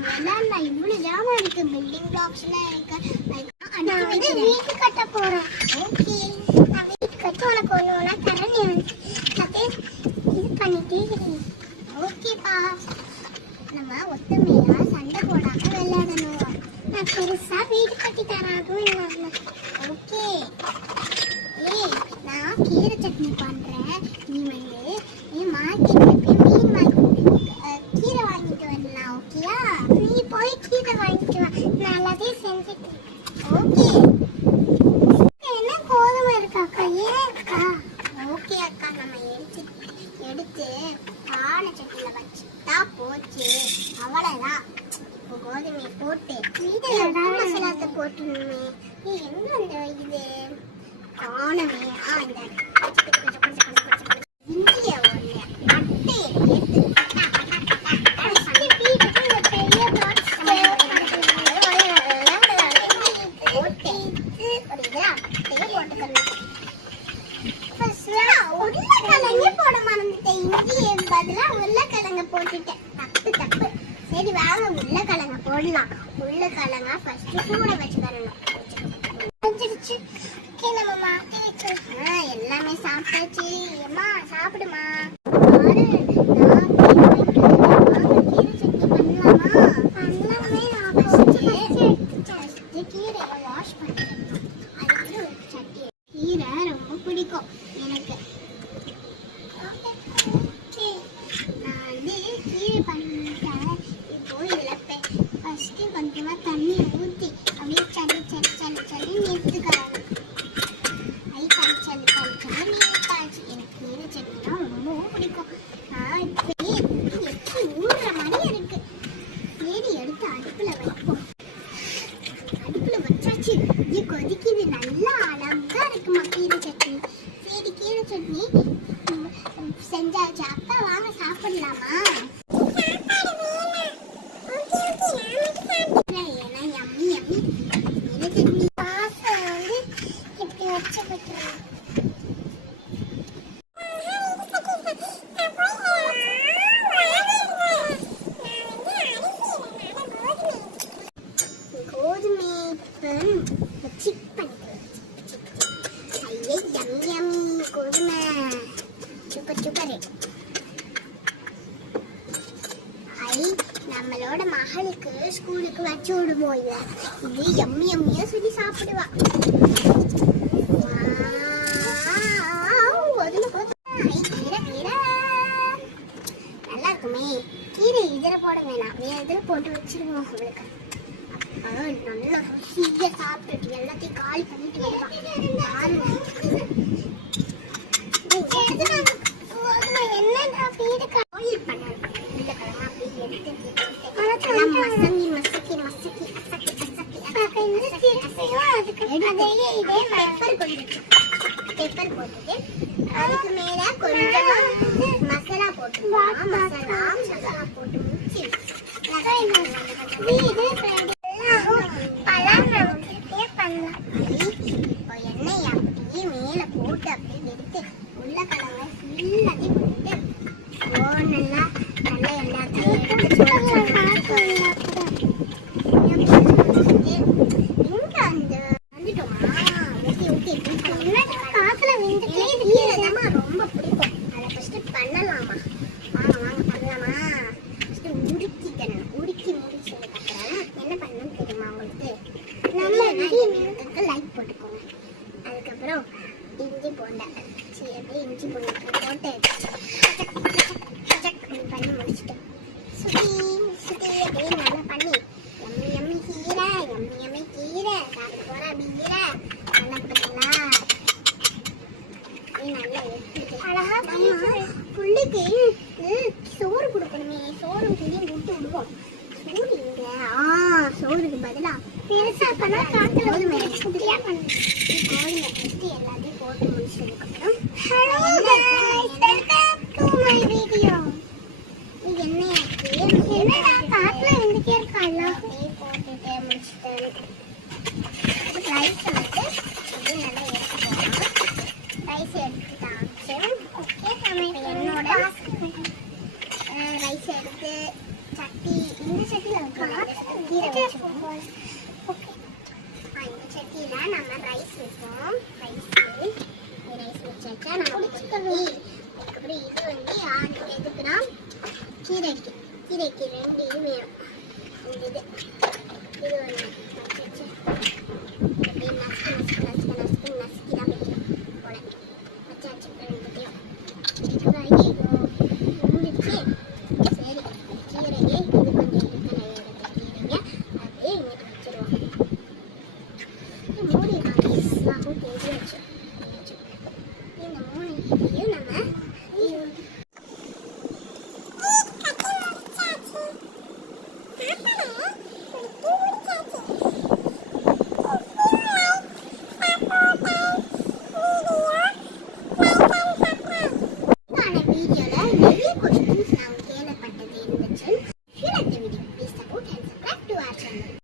நான் இவ்வளவு ஜாமான் இருக்கு, பில்டிங் பிளாக்ஸ் எல்லாம் இருக்கு. நான் வந்து வீட்டு கட்ட போறேன். ஓகே, நான் வீட்டு கட்ட உனக்கு ஒண்ணு தரேன். அது இது பண்ணிட்டே இருக்கேன். ஓகேப்பா, நம்ம ஒத்துமையா சண்டை போடாம விளையாடணும். நான் பெருசா வீடு கட்டி தரேன். அதுவும் இல்லாம ஓகே. ஏய், நான் கீரை சட்னி பண்றேன். நீ மார்க்கெட்ல போய் மீன் கீரை வாங்கிட்டு வரலாம். ஓகேயா? நீ போய் கீரை வாங்கிட்டு வா, நான் எல்லாத்தையும் செஞ்சுட்டு. ஓகே. என்ன கோதுமை இருக்காக்கா? ஏன் அக்கா? ஓகே அக்கா, நம்ம எடுத்து பானை சட்டியில வச்சுட்டா போச்சு, அவ்வளவுதான். இப்போ கோதுமையை போட்டு மசாலாத்தை போட்டுணுமே. நீ என்ன அந்த இது காணமே? இந்த இந்திய உருளைக்கிழங்க போட்டுட்டேன். தப்பு. சரி வாங்க, உருளைக்கிழங்க போடலாம். உருளைக்கிழங்க ஃபர்ஸ்ட் சூட வச்சு தரணும். வந்துருச்சு. நம்ம மாத்தி வச்சு எல்லாமே சாப்பிட்டாச்சு. அம்மா சாப்பிடுமா. கீரையை வாஷ் பண்ணிட்டேன். அதுக்கு ஒரு சட்டி. கீரை ரொம்ப பிடிக்கும் எனக்கு. நான் வந்து கீரை பண்ணிட்டேன். இப்போ இதில் ஃபர்ஸ்ட் கொஞ்சமா தண்ணியை ஊற்றி அப்படியே சளி நிறுத்துக்கிறாங்க. எனக்கு கீரை சட்னினா ரொம்ப பிடிக்கும். ஊறுற மாதிரி இருக்கு. சரி, எடுத்து அடுப்புல வைப்போம். அடுப்புல வச்சாச்சு. இது கொதிக்குது. நல்லா அழகா இருக்குமா கீரை சட்னி. சரி, கீரை சட்னி செஞ்சாச்சு. அப்பா வாங்க சாப்பிடலாமா? நம்மளோட மகளுக்கு ஸ்கூலுக்கு வச்சு விடுவோம். இது எம்மியா சொல்லி சாப்பிடுவா. நல்லா இருக்குமே. கீரை இதுல போட வேணாம், வேற இதுல போட்டு வச்சிருவோம். அவளுக்கு நல்லா ருசியா சாப்பிட்டுட்டு எல்லாத்தையும் காலி பண்ணிட்டு என்னன்னா வீடு காயில் பண்ணணும். பெப்பர் போட்டுட்டு அதுக்கு மேல கொஞ்சமா மசாலா போட்டு முடிச்சு எண்ணெய் அப்படியே மேல போட்டு அப்படியே எடுத்து உருளைக்கிழங்கு எல்லாத்தையும் போட்டு நல்லா எல்லாத்தையும் ரொம்ப பிடிக்கும். அதை ஃபர்ஸ்ட் பண்ணலாமா? வாங்க பண்ணலாமா? உடுக்கி முடிச்சதுக்கப்புறம் என்ன பண்ணணும்னு தெரியுமா உங்களுக்கு? லைக் போட்டுக்கோங்க. அதுக்கப்புறம் இஞ்சி பூண்டை போட்டு பண்ணி முடிச்சுட்டு சுத்தி அப்படியே நல்லா பண்ணி எம்மி கீரை சாப்பிட்டு போறா. கீரை நல்லா பார்த்தீங்களா? நல்லா அழகா புள்ளிக்கு சோறு கொடுக்கணுமே. சோறும் கிளியும் விட்டு விடுவோம். சோறு இங்க சோறுக்கு பதிலா பெருசா பண்ணா காத்துல கோதுமை குட்டியா பண்ணு. கோதுமை எடுத்து எல்லாத்தையும் போட்டு முடிச்சதுக்கப்புறம் வீடியோ இது என்னடா காத்துல இருந்துட்டே இருக்காளா? போட்டுட்டு முடிச்சுட்டு ரைஸ் வந்து நல்லா எடுத்துக்கோங்க. ரைஸ் எடுத்துட்டாச்சு. ஓகே, என்னோட ரைஸ் எடுத்து சட்டி இந்த சட்டியில் வைக்கலாம். ஓகே இந்த சட்டியில் நம்ம ரைஸ் வைப்போம். ரைஸ் வச்சாச்சா நம்ம அதுக்கப்புறம் இது வந்து எதுக்குன்னா கீரைக்கு 2 இது வேணும். இந்த இது ஒன்று வச்சாச்சு. அப்படியே நசுக்கி தான் வைக்கணும் போல வச்சாச்சு. 2த்தையும் முடிச்சு சரி கீரையே இது கொஞ்சம் கீரைங்க அப்படியே இங்கிட்டு வச்சிருவோம். மூடி ஆகும் தெரியாச்சு. இந்த 3 இதையும் நம்ம